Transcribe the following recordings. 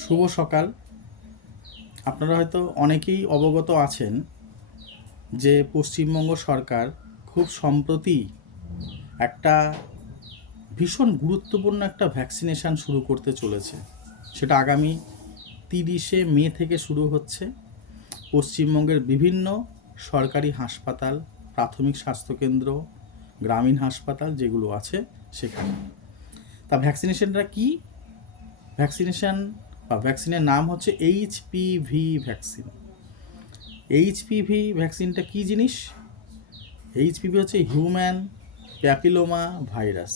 শুভ সকাল। আপনারা হয়তো অনেকেই অবগত আছেন যে পশ্চিমবঙ্গ সরকার খুব সম্প্রতি একটা ভীষণ গুরুত্বপূর্ণ একটা ভ্যাকসিনেশান শুরু করতে চলেছে। সেটা আগামী 30শে মে থেকে শুরু হচ্ছে। পশ্চিমবঙ্গের বিভিন্ন সরকারি হাসপাতাল, প্রাথমিক স্বাস্থ্যকেন্দ্র, গ্রামীণ হাসপাতাল যেগুলো আছে সেখানে। তা ভ্যাকসিনেশনটা কি? ভ্যাকসিনেশান বা ভ্যাকসিনের নাম হচ্ছে এইচপিভি ভ্যাকসিন। এইচপিভি ভ্যাকসিনটা কী জিনিস? এইচপিভি হচ্ছে হিউম্যান প্যাপিলোমা ভাইরাস।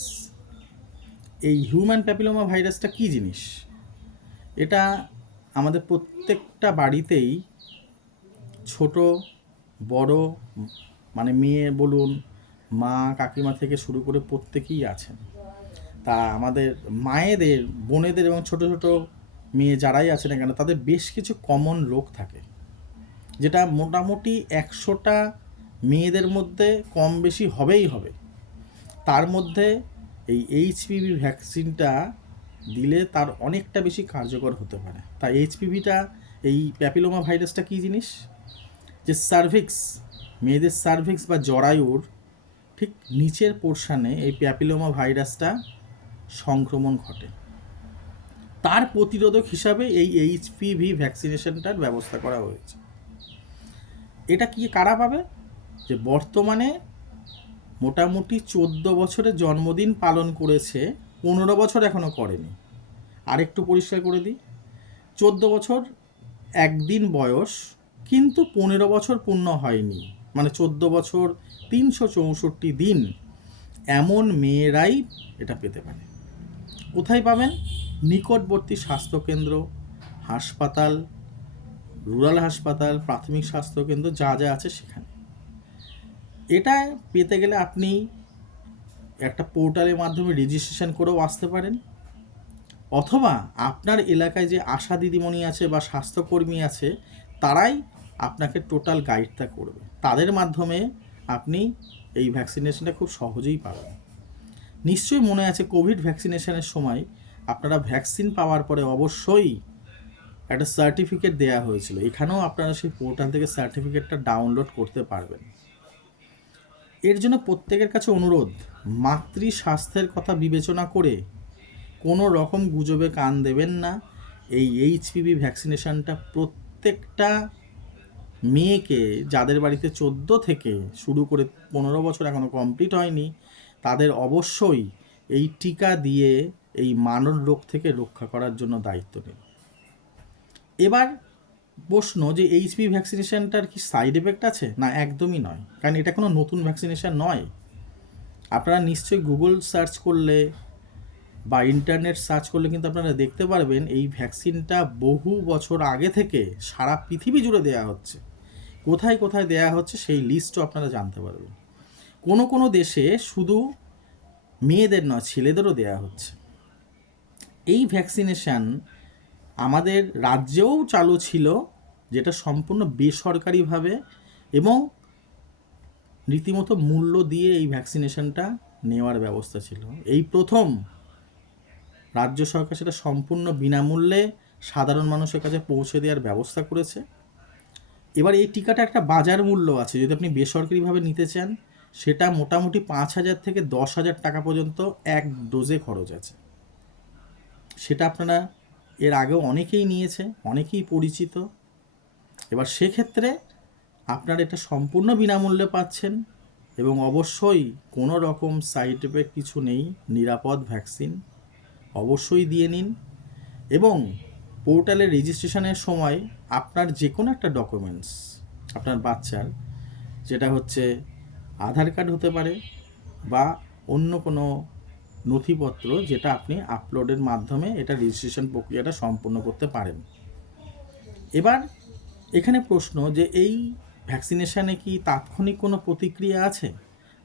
এই হিউম্যান প্যাপিলোমা ভাইরাসটা কী জিনিস? এটা আমাদের প্রত্যেকটা বাড়িতেই ছোট বড়, মানে মেয়ে বলুন, মা কাকিমা থেকে শুরু করে প্রত্যেকেই আছেন। তা আমাদের মায়েদের, বোনেদের এবং ছোট ছোট মেয়ে যারাই আছে না কেন, তাদের বেশ কিছু কমন রোগ থাকে, যেটা মোটামুটি 100টা মেয়েদের মধ্যে কম বেশি হবেই হবে। তার মধ্যে এই এইচপিভি ভ্যাকসিনটা দিলে তার অনেকটা বেশি কার্যকর হতে পারে। তাই এইচপিভিটা, এই প্যাপিলোমা ভাইরাসটা কী জিনিস? যে সার্ভিক্স, মেয়েদের সার্ভিক্স বা জরায়ুর ঠিক নিচের পোর্শনে এই প্যাপিলোমা ভাইরাসটা সংক্রমণ ঘটে। তার প্রতিরোধক হিসাবে এই এইচপিভি ভ্যাকসিনেশনটার ব্যবস্থা করা হয়েছে। এটা কি কারা পাবে? যে বর্তমানে মোটামুটি 14 বছরের জন্মদিন পালন করেছে, 15 বছর এখনও করেনি। আরেকটু পরিষ্কার করে দিই, 14 বছর একদিন বয়স, কিন্তু 15 বছর পূর্ণ হয়নি, মানে 14 বছর 364 দিন, এমন মেয়েরাই এটা পেতে পারে। কোথায় পাবেন? নিকটবর্তী স্বাস্থ্যকেন্দ্র, হাসপাতাল, রুরাল হাসপাতাল, প্রাথমিক স্বাস্থ্যকেন্দ্র যা যা আছে সেখানে। এটা পেতে গেলে আপনি একটা পোর্টালের মাধ্যমে রেজিস্ট্রেশন করেও আসতে পারেন, অথবা আপনার এলাকায় যে আশা দিদিমণি আছে বা স্বাস্থ্যকর্মী আছে, তারাই আপনাকে টোটাল গাইডটা করবে। তাদের মাধ্যমে আপনি এই ভ্যাকসিনেশনটা খুব সহজেই পাবেন। নিশ্চয়ই মনে আছে, কোভিড ভ্যাকসিনেশনের সময় আপনারা ভ্যাকসিন পাওয়ার পরে অবশ্যই একটা সার্টিফিকেট দেওয়া হয়েছিল। এখানেও আপনারা সেই পোর্টাল থেকে সার্টিফিকেটটা ডাউনলোড করতে পারবেন। এর জন্য প্রত্যেকের কাছে অনুরোধ, মাতৃ স্বাস্থ্যের কথা বিবেচনা করে কোনো রকম গুজবে কান দেবেন না। এই এইচপিভি ভ্যাকসিনেশনটা প্রত্যেকটা মেয়েকে, যাদের বাড়িতে 14 থেকে শুরু করে 15 বছর এখনও কমপ্লিট হয়নি, তাদের অবশ্যই এই টিকা দিয়ে এই মানব রোগ থেকে রক্ষা করার জন্য দায়িত্ব নিন। এবার প্রশ্ন, যে এইচপিভি ভ্যাকসিনেশনটার কি সাইড এফেক্ট আছে? না, একদমই নয়, কারণ এটা কোনো নতুন ভ্যাকসিনেশন নয়। আপনারা নিশ্চয়ই গুগল সার্চ করলে বা ইন্টারনেট সার্চ করলে কিন্তু আপনারা দেখতে পারবেন এই ভ্যাকসিনটা বহু বছর আগে থেকে সারা পৃথিবী জুড়ে দেয়া হচ্ছে। কোথায় কোথায় দেয়া হচ্ছে সেই লিস্টও আপনারা জানতে পারবেন। কোনো কোনো দেশে শুধু মেয়েদের নয়, ছেলেদেরও দেয়া হচ্ছে। এই ভ্যাকসিনেশান আমাদের রাজ্যেও চালু ছিল, যেটা সম্পূর্ণ বেসরকারিভাবে এবং রীতিমতো মূল্য দিয়ে এই ভ্যাকসিনেশনটা নেওয়ার ব্যবস্থা ছিল। এই প্রথম রাজ্য সরকার সেটা সম্পূর্ণ বিনামূল্যে সাধারণ মানুষের কাছে পৌঁছে দেওয়ার ব্যবস্থা করেছে। এবার এই টিকাটা একটা বাজার মূল্য আছে, যদি আপনি বেসরকারিভাবে নিতে চান সেটা মোটামুটি 5,000 থেকে 10,000 টাকা পর্যন্ত এক ডোজে খরচ আছে। সেটা আপনারা এর আগেও অনেকেই নিয়েছে, অনেকেই পরিচিত। এবার সেক্ষেত্রে আপনারা এটা সম্পূর্ণ বিনামূল্যে পাচ্ছেন এবং অবশ্যই কোনো রকম সাইড এফেক্ট কিছু নেই, নিরাপদ ভ্যাকসিন। অবশ্যই দিয়ে নিন। এবং পোর্টালে রেজিস্ট্রেশনের সময় আপনার যে কোনো একটা ডকুমেন্টস, আপনার বাচ্চার, যেটা হচ্ছে আধার কার্ড হতে পারে বা অন্য কোনো নথিপত্র, যেটা আপনি আপলোডের মাধ্যমে এটা রেজিস্ট্রেশন প্রক্রিয়াটা সম্পূর্ণ করতে পারেন। এবার এখানে প্রশ্ন, যে এই ভ্যাকসিনেশানে কি তাৎক্ষণিক কোনো প্রতিক্রিয়া আছে?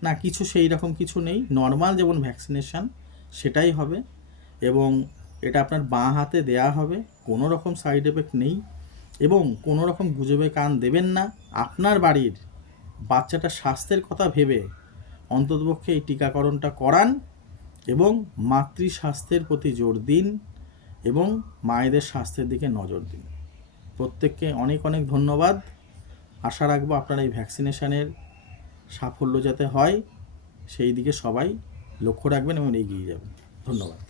না, কিছু সেই রকম কিছু নেই। নর্মাল যেমন ভ্যাকসিনেশান সেটাই হবে এবং এটা আপনার বাঁ হাতে দেয়া হবে। কোনো রকম সাইড এফেক্ট নেই এবং কোনো রকম গুজবে কান দেবেন না। আপনার বাড়ির বাচ্চাটার স্বাস্থ্যের কথা ভেবে অন্ততপক্ষে এই টিকাকরণটা করান এবং মাতৃ স্বাস্থ্যের প্রতি জোর দিন এবং মায়েদের স্বাস্থ্যের দিকে নজর দিন। প্রত্যেককে অনেক অনেক ধন্যবাদ। আশা রাখবো আপনারা এই ভ্যাকসিনেশানের সাফল্য যাতে হয় সেই দিকে সবাই লক্ষ্য রাখবেন এবং এগিয়ে যাবেন। ধন্যবাদ।